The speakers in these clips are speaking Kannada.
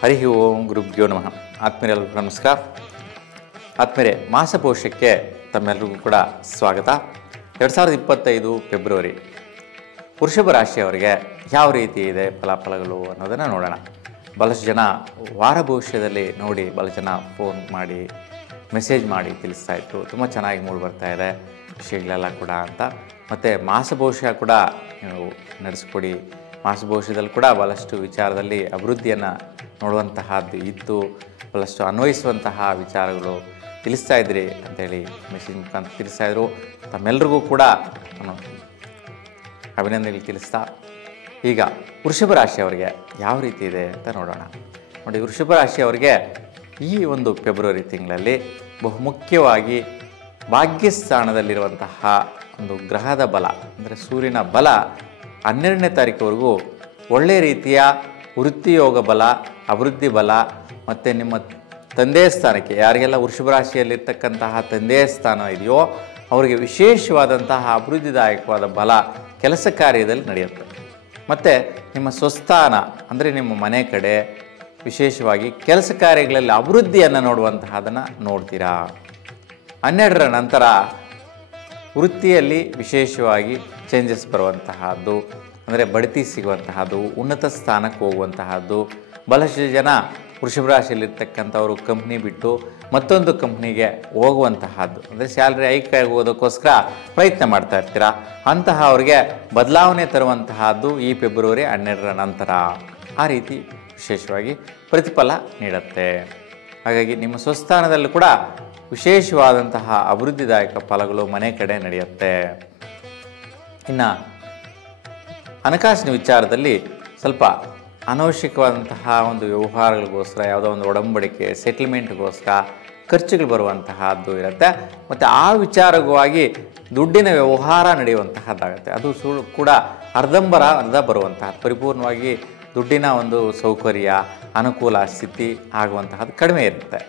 ಹರಿ ಓಂ ಗುರುಭ್ಯೋ ನಮಃ. ಆತ್ಮೀಯರೆಲ್ಲರಿಗೂ ನಮಸ್ಕಾರ. ಆತ್ಮೀಯರೇ, ಮಾಸಪೋಷಕ್ಕೆ ತಮ್ಮೆಲ್ಲರಿಗೂ ಕೂಡ ಸ್ವಾಗತ. 2025 ಫೆಬ್ರವರಿ ವೃಷಭ ರಾಶಿಯವರಿಗೆ ಯಾವ ರೀತಿ ಇದೆ ಫಲಾಫಲಗಳು ಅನ್ನೋದನ್ನು ನೋಡೋಣ. ಭಾಳಷ್ಟು ಜನ ವಾರ ಭವಿಷ್ಯದಲ್ಲಿ ನೋಡಿ ಭಾಳಷ್ಟು ಜನ ಫೋನ್ ಮಾಡಿ ಮೆಸೇಜ್ ಮಾಡಿ ತಿಳಿಸ್ತಾ ಇತ್ತು, ತುಂಬ ಚೆನ್ನಾಗಿ ಮೂಡಿ ಬರ್ತಾ ಇದೆ ವಿಷಯಗಳೆಲ್ಲ ಕೂಡ ಅಂತ. ಮತ್ತು ಮಾಸ ಭವಿಷ್ಯ ಕೂಡ ನೀವು ನಡೆಸ್ಕೊಡಿ. ಮಾಸ ಭವಿಷ್ಯದಲ್ಲಿ ಕೂಡ ಭಾಳಷ್ಟು ವಿಚಾರದಲ್ಲಿ ಅಭಿವೃದ್ಧಿಯನ್ನು ನೋಡುವಂತಹದ್ದು ಇದ್ದು ಭಾಳಷ್ಟು ಅನ್ವಯಿಸುವಂತಹ ವಿಚಾರಗಳು ತಿಳಿಸ್ತಾ ಇದ್ರಿ ಅಂಥೇಳಿ ಮೆಸೇಜ್ ಮುಖಾಂತರ ತಿಳಿಸ್ತಾಯಿದ್ರು. ತಮ್ಮೆಲ್ಲರಿಗೂ ಕೂಡ ನಾನು ಅಭಿನಂದನೆಗಳು ತಿಳಿಸ್ತಾ, ಈಗ ವೃಷಭ ರಾಶಿಯವರಿಗೆ ಯಾವ ರೀತಿ ಇದೆ ಅಂತ ನೋಡೋಣ. ನೋಡಿ, ವೃಷಭ ರಾಶಿಯವರಿಗೆ ಈ ಒಂದು ಫೆಬ್ರವರಿ ತಿಂಗಳಲ್ಲಿ ಬಹುಮುಖ್ಯವಾಗಿ ಭಾಗ್ಯಸ್ಥಾನದಲ್ಲಿರುವಂತಹ ಒಂದು ಗ್ರಹದ ಬಲ ಅಂದರೆ ಸೂರ್ಯನ ಬಲ 12ನೇ ತಾರೀಕುವರೆಗೂ ಒಳ್ಳೆಯ ರೀತಿಯ ವೃತ್ತಿಯೋಗ ಬಲ, ಅಭಿವೃದ್ಧಿ ಬಲ ಮತ್ತು ನಿಮ್ಮ ತಂದೆಯ ಸ್ಥಾನಕ್ಕೆ ಯಾರಿಗೆಲ್ಲ ವೃಷಭ ರಾಶಿಯಲ್ಲಿರ್ತಕ್ಕಂತಹ ತಂದೆಯ ಸ್ಥಾನ ಇದೆಯೋ ಅವರಿಗೆ ವಿಶೇಷವಾದಂತಹ ಅಭಿವೃದ್ಧಿದಾಯಕವಾದ ಬಲ ಕೆಲಸ ಕಾರ್ಯದಲ್ಲಿ ನಡೆಯುತ್ತೆ. ಮತ್ತು ನಿಮ್ಮ ಸ್ವಸ್ಥಾನ ಅಂದರೆ ನಿಮ್ಮ ಮನೆ ಕಡೆ ವಿಶೇಷವಾಗಿ ಕೆಲಸ ಕಾರ್ಯಗಳಲ್ಲಿ ಅಭಿವೃದ್ಧಿಯನ್ನು ನೋಡುವಂತಹದನ್ನು ನೋಡ್ತೀರಾ. 12ರ ನಂತರ ವೃತ್ತಿಯಲ್ಲಿ ವಿಶೇಷವಾಗಿ ಚೇಂಜಸ್ ಬರುವಂತಹದ್ದು ಅಂದರೆ ಬಡ್ತಿ ಸಿಗುವಂತಹದ್ದು, ಉನ್ನತ ಸ್ಥಾನಕ್ಕೆ ಹೋಗುವಂತಹದ್ದು. ಬಹಳಷ್ಟು ಜನ ವೃಷಭ ರಾಶಿಯಲ್ಲಿರ್ತಕ್ಕಂಥವರು ಕಂಪ್ನಿ ಬಿಟ್ಟು ಮತ್ತೊಂದು ಕಂಪ್ನಿಗೆ ಹೋಗುವಂತಹದ್ದು ಅಂದರೆ ಸ್ಯಾಲ್ರಿ ಹೈಕ್ ಆಗೋದಕ್ಕೋಸ್ಕರ ಪ್ರಯತ್ನ ಮಾಡ್ತಾ ಇರ್ತೀರ. ಅಂತಹ ಅವರಿಗೆ ಬದಲಾವಣೆ ತರುವಂತಹದ್ದು ಈ ಫೆಬ್ರವರಿ 12ರ ನಂತರ ಆ ರೀತಿ ವಿಶೇಷವಾಗಿ ಪ್ರತಿಫಲ ನೀಡುತ್ತೆ. ಹಾಗಾಗಿ ನಿಮ್ಮ ಸ್ವಸ್ಥಾನದಲ್ಲೂ ಕೂಡ ವಿಶೇಷವಾದಂತಹ ಅಭಿವೃದ್ಧಿದಾಯಕ ಫಲಗಳು ಮನೆ ಕಡೆ ನಡೆಯುತ್ತೆ. ಇನ್ನು ಹಣಕಾಸಿನ ವಿಚಾರದಲ್ಲಿ ಸ್ವಲ್ಪ ಅನವಶ್ಯಕವಾದಂತಹ ಒಂದು ವ್ಯವಹಾರಗಳಿಗೋಸ್ಕರ ಯಾವುದೋ ಒಂದು ಒಡಂಬಡಿಕೆ ಸೆಟಲ್ಮೆಂಟ್ಗೋಸ್ಕರ ಖರ್ಚುಗಳು ಬರುವಂತಹದ್ದು ಇರುತ್ತೆ. ಮತ್ತು ಆ ವಿಚಾರವಾಗಿ ದುಡ್ಡಿನ ವ್ಯವಹಾರ ನಡೆಯುವಂತಹದ್ದಾಗುತ್ತೆ. ಅದು ಕೂಡ ಅರ್ಧ ಬರುವಂತಹದ್ದು, ಪರಿಪೂರ್ಣವಾಗಿ ದುಡ್ಡಿನ ಒಂದು ಸೌಕರ್ಯ ಅನುಕೂಲ ಸ್ಥಿತಿ ಆಗುವಂತಹದ್ದು ಕಡಿಮೆ ಇರುತ್ತೆ.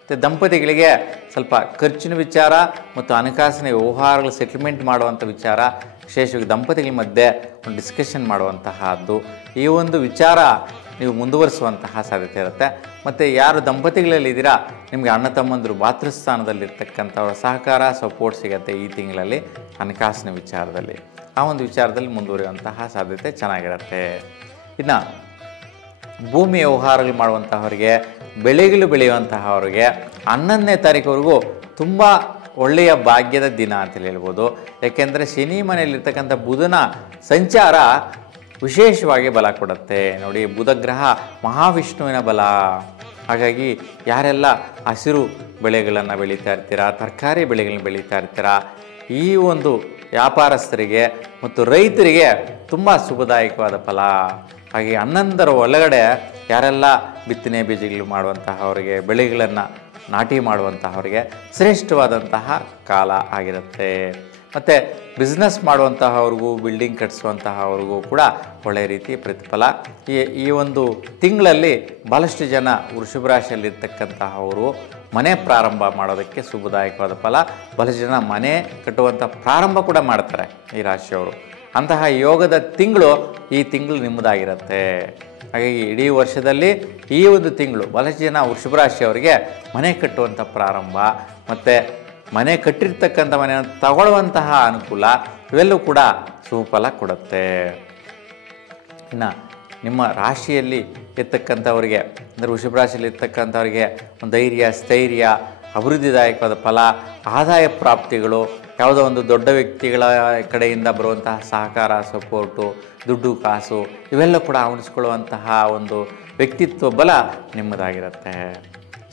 ಮತ್ತು ದಂಪತಿಗಳಿಗೆ ಸ್ವಲ್ಪ ಖರ್ಚಿನ ವಿಚಾರ ಮತ್ತು ಹಣಕಾಸಿನ ವ್ಯವಹಾರಗಳು ಸೆಟಲ್ಮೆಂಟ್ ಮಾಡುವಂಥ ವಿಚಾರ ವಿಶೇಷವಾಗಿ ದಂಪತಿಗಳ ಮಧ್ಯೆ ಒಂದು ಡಿಸ್ಕಷನ್ ಮಾಡುವಂತಹದ್ದು, ಈ ಒಂದು ವಿಚಾರ ನೀವು ಮುಂದುವರಿಸುವಂತಹ ಸಾಧ್ಯತೆ ಇರುತ್ತೆ. ಮತ್ತು ಯಾರು ದಂಪತಿಗಳಲ್ಲಿದ್ದೀರಾ ನಿಮಗೆ ಅಣ್ಣ ತಮ್ಮಂದರು ಮಾತೃಸ್ಥಾನದಲ್ಲಿರ್ತಕ್ಕಂಥವ್ರ ಸಹಕಾರ ಸಪೋರ್ಟ್ ಸಿಗುತ್ತೆ ಈ ತಿಂಗಳಲ್ಲಿ. ಹಣಕಾಸಿನ ವಿಚಾರದಲ್ಲಿ ಆ ಒಂದು ವಿಚಾರದಲ್ಲಿ ಮುಂದುವರಿಯುವಂತಹ ಸಾಧ್ಯತೆ ಚೆನ್ನಾಗಿರುತ್ತೆ. ಇನ್ನು ಭೂಮಿ ವ್ಯವಹಾರಗಳು ಮಾಡುವಂತಹವರಿಗೆ, ಬೆಳೆಗಳು ಬೆಳೆಯುವಂತಹವರಿಗೆ 11ನೇ ತಾರೀಕುವರೆಗೂ ತುಂಬ ಒಳ್ಳೆಯ ಭಾಗ್ಯದ ದಿನ ಅಂತೇಳಿ ಹೇಳ್ಬೋದು. ಏಕೆಂದರೆ ಶನಿ ಮನೆಯಲ್ಲಿರ್ತಕ್ಕಂಥ ಬುಧನ ಸಂಚಾರ ವಿಶೇಷವಾಗಿ ಬಲ ಕೊಡುತ್ತೆ. ನೋಡಿ, ಬುಧ ಗ್ರಹ ಮಹಾವಿಷ್ಣುವಿನ ಬಲ. ಹಾಗಾಗಿ ಯಾರೆಲ್ಲ ಹಸಿರು ಬೆಳೆಗಳನ್ನು ಬೆಳೀತಾ ಇರ್ತೀರಾ, ತರಕಾರಿ ಬೆಳೆಗಳನ್ನ ಬೆಳೀತಾ ಇರ್ತೀರಾ, ಈ ಒಂದು ವ್ಯಾಪಾರಸ್ಥರಿಗೆ ಮತ್ತು ರೈತರಿಗೆ ತುಂಬ ಶುಭದಾಯಕವಾದ ಫಲ. ಹಾಗೆ 11ರ ಒಳಗಡೆ ಯಾರೆಲ್ಲ ಬಿತ್ತನೆ ಬೀಜಗಳು ಮಾಡುವಂತಹವರಿಗೆ, ಬೆಳೆಗಳನ್ನು ನಾಟಿ ಮಾಡುವಂತಹವರಿಗೆ ಶ್ರೇಷ್ಠವಾದಂತಹ ಕಾಲ ಆಗಿರುತ್ತೆ. ಮತ್ತು ಬಿಸ್ನೆಸ್ ಮಾಡುವಂತಹವ್ರಿಗೂ, ಬಿಲ್ಡಿಂಗ್ ಕಟ್ಟಿಸುವಂತಹವ್ರಿಗೂ ಕೂಡ ಒಳ್ಳೆಯ ರೀತಿ ಪ್ರತಿಫಲ ಈ ಒಂದು ತಿಂಗಳಲ್ಲಿ. ಭಾಳಷ್ಟು ಜನ ವೃಷಭ ರಾಶಿಯಲ್ಲಿರ್ತಕ್ಕಂತಹವರು ಮನೆ ಪ್ರಾರಂಭ ಮಾಡೋದಕ್ಕೆ ಶುಭದಾಯಕವಾದ ಫಲ. ಭಾಳಷ್ಟು ಜನ ಮನೆ ಕಟ್ಟುವಂಥ ಪ್ರಾರಂಭ ಕೂಡ ಮಾಡ್ತಾರೆ ಈ ರಾಶಿಯವರು. ಅಂತಹ ಯೋಗದ ತಿಂಗಳು ಈ ತಿಂಗಳು ನಿಮ್ಮದಾಗಿರುತ್ತೆ. ಹಾಗಾಗಿ ಇಡೀ ವರ್ಷದಲ್ಲಿ ಈ ಒಂದು ತಿಂಗಳು ಭಾಳಷ್ಟು ಜನ ವೃಷಭ ರಾಶಿಯವರಿಗೆ ಮನೆ ಕಟ್ಟುವಂಥ ಪ್ರಾರಂಭ ಮತ್ತು ಮನೆ ಕಟ್ಟಿರ್ತಕ್ಕಂಥ ಮನೆಯನ್ನು ತಗೊಳ್ಳುವಂತಹ ಅನುಕೂಲ ಇವೆಲ್ಲವೂ ಕೂಡ ಸುಫಲ ಕೊಡುತ್ತೆ. ಇನ್ನು ನಿಮ್ಮ ರಾಶಿಯಲ್ಲಿ ಇರ್ತಕ್ಕಂಥವ್ರಿಗೆ ಅಂದರೆ ವೃಷಭ ರಾಶಿಯಲ್ಲಿ ಇರ್ತಕ್ಕಂಥವ್ರಿಗೆ ಒಂದು ಧೈರ್ಯ, ಸ್ಥೈರ್ಯ, ಅಭಿವೃದ್ಧಿದಾಯಕವಾದ ಫಲ, ಆದಾಯ ಪ್ರಾಪ್ತಿಗಳು, ಯಾವುದೋ ಒಂದು ದೊಡ್ಡ ವ್ಯಕ್ತಿಗಳ ಕಡೆಯಿಂದ ಬರುವಂತಹ ಸಹಕಾರ ಸಪೋರ್ಟು, ದುಡ್ಡು ಕಾಸು ಇವೆಲ್ಲ ಕೂಡ ಆವರಿಸ್ಕೊಳ್ಳುವಂತಹ ಒಂದು ವ್ಯಕ್ತಿತ್ವ ಬಲ ನಿಮ್ಮದಾಗಿರುತ್ತೆ.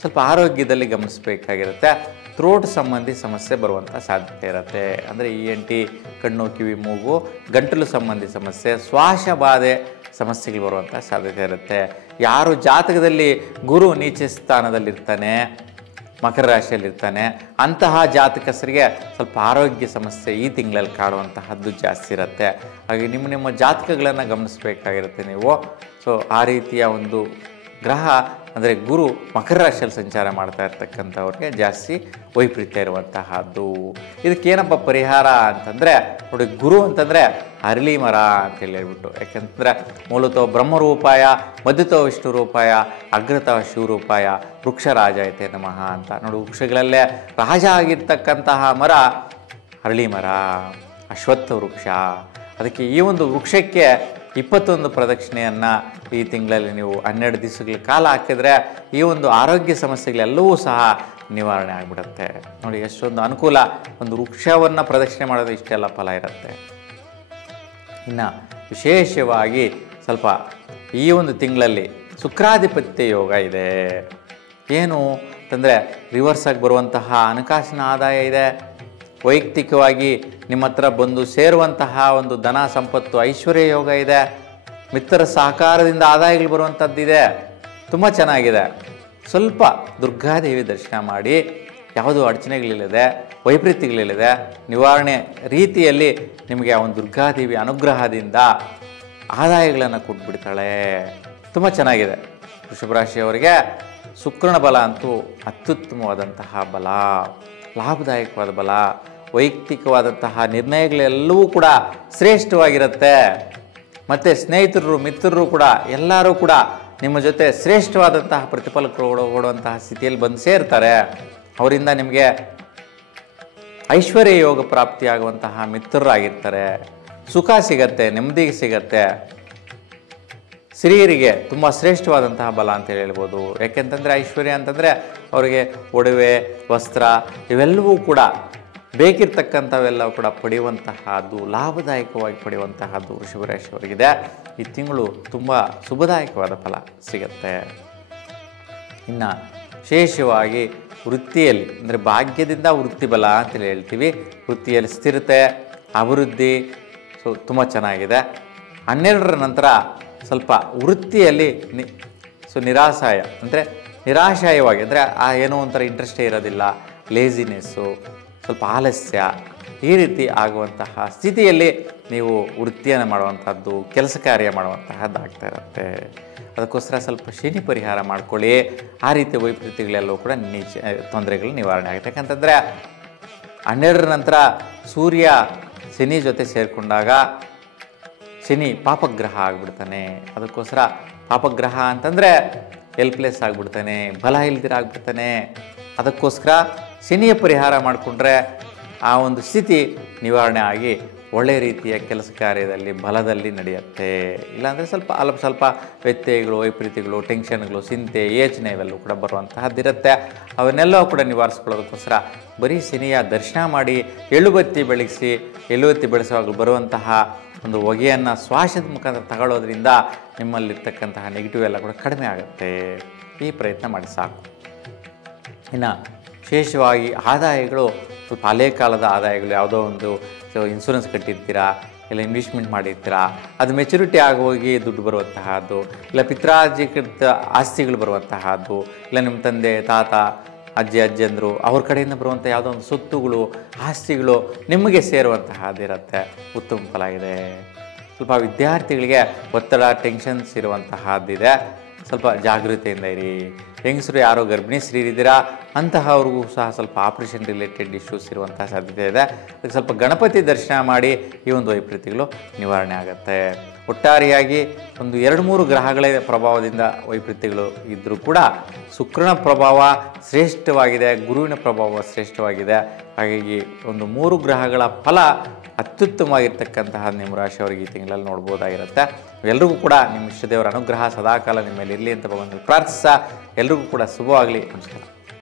ಸ್ವಲ್ಪ ಆರೋಗ್ಯದಲ್ಲಿ ಗಮನಿಸಬೇಕಾಗಿರುತ್ತೆ. ಥ್ರೋಟ್ ಸಂಬಂಧಿ ಸಮಸ್ಯೆ ಬರುವಂಥ ಸಾಧ್ಯತೆ ಇರುತ್ತೆ. ಅಂದರೆ ENT, ಕಣ್ಣು ಕಿವಿ ಮೂಗು, ಗಂಟಲು ಸಂಬಂಧಿ ಸಮಸ್ಯೆ, ಶ್ವಾಸ ಬಾಧೆ ಸಮಸ್ಯೆಗಳು ಬರುವಂಥ ಸಾಧ್ಯತೆ ಇರುತ್ತೆ. ಯಾರು ಜಾತಕದಲ್ಲಿ ಗುರು ನೀಚ ಸ್ಥಾನದಲ್ಲಿರ್ತಾನೆ, ಮಕರ ರಾಶಿಯಲ್ಲಿರ್ತಾನೆ, ಅಂತಹ ಜಾತಕಸ್ಥರಿಗೆ ಸ್ವಲ್ಪ ಆರೋಗ್ಯ ಸಮಸ್ಯೆ ಈ ತಿಂಗಳಲ್ಲಿ ಕಾಡುವಂತಹದ್ದು ಜಾಸ್ತಿ ಇರುತ್ತೆ. ಹಾಗೆ ನಿಮ್ಮ ಜಾತಕಗಳನ್ನು ಗಮನಿಸಬೇಕಾಗಿರುತ್ತೆ ನೀವು. ಸೊ ಆ ರೀತಿಯ ಒಂದು ಗ್ರಹ ಅಂದರೆ ಗುರು ಮಕರ ರಾಶಿಯಲ್ಲಿ ಸಂಚಾರ ಮಾಡ್ತಾ ಇರ್ತಕ್ಕಂಥವ್ರಿಗೆ ಜಾಸ್ತಿ ವೈಪರೀತ್ಯ ಇರುವಂತಹದ್ದು. ಇದಕ್ಕೇನಪ್ಪ ಪರಿಹಾರ ಅಂತಂದರೆ ನೋಡಿ, ಗುರು ಅಂತಂದರೆ ಅರಳಿ ಮರ ಅಂತೇಳಿ ಹೇಳ್ಬಿಟ್ಟು, ಯಾಕೆಂತಂದರೆ ಮೂಲತಃ ಬ್ರಹ್ಮರೂಪಾಯ, ಮಧ್ಯತೋ ವಿಷ್ಣುರೂಪಾಯ, ಅಗ್ರತಃ ಶಿವರೂಪಾಯ, ವೃಕ್ಷರಾಜಾಯತೆ ನಮಃ ಅಂತ. ನೋಡಿ, ವೃಕ್ಷಗಳಲ್ಲೇ ರಾಜ ಆಗಿರ್ತಕ್ಕಂತಹ ಮರ ಅರಳಿ ಮರ, ಅಶ್ವತ್ಥ ವೃಕ್ಷ. ಅದಕ್ಕೆ ಈ ಒಂದು ವೃಕ್ಷಕ್ಕೆ 21 ಪ್ರದಕ್ಷಿಣೆಯನ್ನು ಈ ತಿಂಗಳಲ್ಲಿ ನೀವು 12 ದಿವಸಗಳ ಕಾಲ ಹಾಕಿದರೆ ಈ ಒಂದು ಆರೋಗ್ಯ ಸಮಸ್ಯೆಗಳೆಲ್ಲವೂ ಸಹ ನಿವಾರಣೆ ಆಗಿಬಿಡುತ್ತೆ. ನೋಡಿ ಎಷ್ಟೊಂದು ಅನುಕೂಲ, ಒಂದು ವೃಕ್ಷವನ್ನು ಪ್ರದಕ್ಷಿಣೆ ಮಾಡೋದು ಇಷ್ಟೆಲ್ಲ ಫಲ ಇರುತ್ತೆ. ಇನ್ನು ವಿಶೇಷವಾಗಿ ಸ್ವಲ್ಪ ಈ ಒಂದು ತಿಂಗಳಲ್ಲಿ ಶುಕ್ರಾಧಿಪತ್ಯ ಯೋಗ ಇದೆ. ಏನು ಅಂತಂದರೆ ರಿವರ್ಸಾಗಿ ಬರುವಂತಹ ಹಣಕಾಸಿನ ಆದಾಯ ಇದೆ. ವೈಯಕ್ತಿಕವಾಗಿ ನಿಮ್ಮ ಹತ್ರ ಬಂದು ಸೇರುವಂತಹ ಒಂದು ಧನ ಸಂಪತ್ತು ಐಶ್ವರ್ಯ ಯೋಗ ಇದೆ. ಮಿತ್ರರ ಸಹಕಾರದಿಂದ ಆದಾಯಗಳು ಬರುವಂಥದ್ದಿದೆ. ತುಂಬ ಚೆನ್ನಾಗಿದೆ. ಸ್ವಲ್ಪ ದುರ್ಗಾದೇವಿ ದರ್ಶನ ಮಾಡಿ, ಯಾವುದೂ ಅಡಚಣೆಗಳಿಲ್ಲದೆ, ವೈಪರೀತ್ಯಗಳಿಲ್ಲದೆ ನಿವಾರಣೆ ರೀತಿಯಲ್ಲಿ ನಿಮಗೆ ಆ ಒಂದು ದುರ್ಗಾದೇವಿ ಅನುಗ್ರಹದಿಂದ ಆದಾಯಗಳನ್ನು ಕೊಟ್ಬಿಡ್ತಾಳೆ. ತುಂಬ ಚೆನ್ನಾಗಿದೆ. ವೃಷಭ ರಾಶಿಯವರಿಗೆ ಶುಕ್ರನ ಬಲ ಅಂತೂ ಅತ್ಯುತ್ತಮವಾದಂತಹ ಬಲ, ಲಾಭದಾಯಕವಾದ ಬಲ. ವೈಯಕ್ತಿಕವಾದಂತಹ ನಿರ್ಣಯಗಳೆಲ್ಲವೂ ಕೂಡ ಶ್ರೇಷ್ಠವಾಗಿರುತ್ತೆ. ಮತ್ತು ಸ್ನೇಹಿತರು, ಮಿತ್ರರು ಕೂಡ ಎಲ್ಲರೂ ಕೂಡ ನಿಮ್ಮ ಜೊತೆ ಶ್ರೇಷ್ಠವಾದಂತಹ ಪ್ರತಿಫಲ ಕೊಡುವಂತಹ ಸ್ಥಿತಿಯಲ್ಲಿ ಬಂದು ಸೇರ್ತಾರೆ. ಅವರಿಂದ ನಿಮಗೆ ಐಶ್ವರ್ಯ ಯೋಗ ಪ್ರಾಪ್ತಿಯಾಗುವಂತಹ ಮಿತ್ರರಾಗಿರ್ತಾರೆ. ಸುಖ ಸಿಗತ್ತೆ, ನೆಮ್ಮದಿ ಸಿಗತ್ತೆ. ಸ್ತ್ರೀಯರಿಗೆ ತುಂಬ ಶ್ರೇಷ್ಠವಾದಂತಹ ಬಲ ಅಂತೇಳಿ ಹೇಳ್ಬೋದು. ಯಾಕೆಂತಂದರೆ ಐಶ್ವರ್ಯ ಅಂತಂದರೆ ಅವರಿಗೆ ಒಡವೆ, ವಸ್ತ್ರ ಇವೆಲ್ಲವೂ ಕೂಡ ಬೇಕಿರ್ತಕ್ಕಂಥವೆಲ್ಲವೂ ಕೂಡ ಪಡೆಯುವಂತಹದ್ದು, ಲಾಭದಾಯಕವಾಗಿ ಪಡೆಯುವಂತಹದ್ದು ವೃಷಭ ರಾಶಿಯವರಿಗಿದೆ. ಈ ತಿಂಗಳು ತುಂಬ ಶುಭದಾಯಕವಾದ ಫಲ ಸಿಗುತ್ತೆ. ಇನ್ನು ವಿಶೇಷವಾಗಿ ವೃತ್ತಿಯಲ್ಲಿ ಅಂದರೆ ಭಾಗ್ಯದಿಂದ ವೃತ್ತಿ ಬಲ ಅಂತೇಳಿ ಹೇಳ್ತೀವಿ. ವೃತ್ತಿಯಲ್ಲಿ ಸ್ಥಿರತೆ, ಅಭಿವೃದ್ಧಿ ತುಂಬ ಚೆನ್ನಾಗಿದೆ. 12ರ ನಂತರ ಸ್ವಲ್ಪ ವೃತ್ತಿಯಲ್ಲಿ ನಿರಾಶಾಯ ಅಂದರೆ ನಿರಾಶಾಯವಾಗಿ ಅಂದರೆ ಏನೋ ಒಂಥರ ಇಂಟ್ರೆಸ್ಟೇ ಇರೋದಿಲ್ಲ, ಲೇಜಿನೆಸ್ಸು, ಸ್ವಲ್ಪ ಆಲಸ್ಯ, ಈ ರೀತಿ ಆಗುವಂತಹ ಸ್ಥಿತಿಯಲ್ಲಿ ನೀವು ವೃತ್ತಿಯನ್ನು ಮಾಡುವಂಥದ್ದು, ಕೆಲಸ ಕಾರ್ಯ ಮಾಡುವಂತಹದ್ದು ಆಗ್ತಾ ಇರುತ್ತೆ. ಅದಕ್ಕೋಸ್ಕರ ಸ್ವಲ್ಪ ಶನಿ ಪರಿಹಾರ ಮಾಡ್ಕೊಳ್ಳಿ. ಆ ರೀತಿ ವೈಪರೀತ್ಯಗಳೆಲ್ಲವೂ ಕೂಡ ತೊಂದರೆಗಳು ನಿವಾರಣೆ ಆಗುತ್ತೆ. ಯಾಕಂತಂದರೆ 12ರ ನಂತರ ಸೂರ್ಯ ಶನಿ ಜೊತೆ ಸೇರಿಕೊಂಡಾಗ ಶನಿ ಪಾಪಗ್ರಹ ಆಗಿಬಿಡ್ತಾನೆ. ಅದಕ್ಕೋಸ್ಕರ ಪಾಪಗ್ರಹ ಅಂತಂದರೆ ಹೆಲ್ಪ್ಲೆಸ್ ಆಗಿಬಿಡ್ತಾನೆ, ಬಲ ಇಲ್ದಿರಾಗ್ಬಿಡ್ತಾನೆ. ಅದಕ್ಕೋಸ್ಕರ ಶನಿಯ ಪರಿಹಾರ ಮಾಡಿಕೊಂಡ್ರೆ ಆ ಒಂದು ಸ್ಥಿತಿ ನಿವಾರಣೆ ಆಗಿ ಒಳ್ಳೆಯ ರೀತಿಯ ಕೆಲಸ ಕಾರ್ಯದಲ್ಲಿ ಬಲದಲ್ಲಿ ನಡೆಯುತ್ತೆ. ಇಲ್ಲಾಂದರೆ ಸ್ವಲ್ಪ ವ್ಯತ್ಯಯಗಳು, ವೈಪರೀತ್ಯಗಳು, ಟೆನ್ಷನ್ಗಳು, ಚಿಂತೆ, ಯೋಚನೆ ಇವೆಲ್ಲವೂ ಕೂಡ ಬರುವಂತಹದ್ದಿರುತ್ತೆ. ಅವನ್ನೆಲ್ಲವೂ ಕೂಡ ನಿವಾರಿಸ್ಕೊಳ್ಳೋದಕ್ಕೋಸ್ಕರ ಬರೀ ಶನಿಯ ದರ್ಶನ ಮಾಡಿ ಎಳ್ಳುಬತ್ತಿ ಬೆಳಗಿಸಿ, ಎಳ್ಳುಬತ್ತಿ ಬೆಳೆಸುವಾಗ ಬರುವಂತಹ ಒಂದು ಹೊಗೆಯನ್ನು ಶ್ವಾಸದ ಮುಖಾಂತರ ತಗೊಳ್ಳೋದ್ರಿಂದ ನಿಮ್ಮಲ್ಲಿರ್ತಕ್ಕಂತಹ ನೆಗೆಟಿವ್ ಎಲ್ಲ ಕೂಡ ಕಡಿಮೆ ಆಗುತ್ತೆ. ಈ ಪ್ರಯತ್ನ ಮಾಡಿ ಸಾಕು. ಇನ್ನು ವಿಶೇಷವಾಗಿ ಆದಾಯಗಳು ಸ್ವಲ್ಪ ಹಳೆ ಕಾಲದ ಆದಾಯಗಳು, ಯಾವುದೋ ಒಂದು ಇನ್ಶೂರೆನ್ಸ್ ಕಟ್ಟಿರ್ತೀರಾ, ಇಲ್ಲ ಇನ್ವೆಸ್ಟ್ಮೆಂಟ್ ಮಾಡಿರ್ತೀರಾ, ಅದು ಮೆಚುರಿಟಿ ಆಗೋಗಿ ದುಡ್ಡು ಬರುವಂತಹದ್ದು, ಇಲ್ಲ ಪಿತ್ರಾರ್ಜಿತ ಆಸ್ತಿಗಳು ಬರುವಂತಹದ್ದು, ಇಲ್ಲ ನಿಮ್ಮ ತಂದೆ, ತಾತ, ಅಜ್ಜಂದರು ಅವ್ರ ಕಡೆಯಿಂದ ಬರುವಂಥ ಯಾವುದೋ ಒಂದು ಸೊತ್ತುಗಳು, ಆಸ್ತಿಗಳು ನಿಮಗೆ ಸೇರುವಂತಹದ್ದಿರುತ್ತೆ. ಉತ್ತಮ ಫಲ ಇದೆ. ಸ್ವಲ್ಪ ವಿದ್ಯಾರ್ಥಿಗಳಿಗೆ ಒತ್ತಡ, ಟೆನ್ಷನ್ಸ್ ಇರುವಂತಹದ್ದಿದೆ. ಸ್ವಲ್ಪ ಜಾಗೃತಿಯಿಂದ ಇರಿ. ಹೆಂಗಸರು ಯಾರೋ ಗರ್ಭಿಣಿ ಸ್ತ್ರೀ ಇದ್ದೀರಾ ಅಂತಹವ್ರಿಗೂ ಸಹ ಸ್ವಲ್ಪ ಆಪ್ರೇಷನ್ ರಿಲೇಟೆಡ್ ಇಶ್ಯೂಸ್ ಇರುವಂತಹ ಸಾಧ್ಯತೆ ಇದೆ. ಅದಕ್ಕೆ ಸ್ವಲ್ಪ ಗಣಪತಿ ದರ್ಶನ ಮಾಡಿ ಈ ಒಂದು ವೈಪರೀತ್ಯಗಳು ನಿವಾರಣೆ ಆಗುತ್ತೆ. ಒಟ್ಟಾರೆಯಾಗಿ ಒಂದು 2-3 ಗ್ರಹಗಳ ಪ್ರಭಾವದಿಂದ ವೈಪರೀತ್ಯಗಳು ಇದ್ದರೂ ಕೂಡ ಶುಕ್ರನ ಪ್ರಭಾವ ಶ್ರೇಷ್ಠವಾಗಿದೆ, ಗುರುವಿನ ಪ್ರಭಾವ ಶ್ರೇಷ್ಠವಾಗಿದೆ. ಹಾಗಾಗಿ ಒಂದು 3 ಗ್ರಹಗಳ ಫಲ ಅತ್ಯುತ್ತಮವಾಗಿರ್ತಕ್ಕಂತಹ ನಿಮ್ಮ ರಾಶಿಯವರಿಗೆ ಈ ತಿಂಗಳಲ್ಲಿ ನೋಡ್ಬೋದಾಗಿರುತ್ತೆ. ಎಲ್ರಿಗೂ ಕೂಡ ನಿಮ್ಮ ಇಷ್ಟದೇವರ ಅನುಗ್ರಹ ಸದಾಕಾಲ ನಿಮ್ಮ ಮೇಲೆ ಇರಲಿ ಅಂತ ಭಗವಂತನ ಪ್ರಾರ್ಥಿಸ. ಎಲ್ರಿಗೂ ಕೂಡ ಶುಭವಾಗಲಿ. ನಮಸ್ಕಾರ.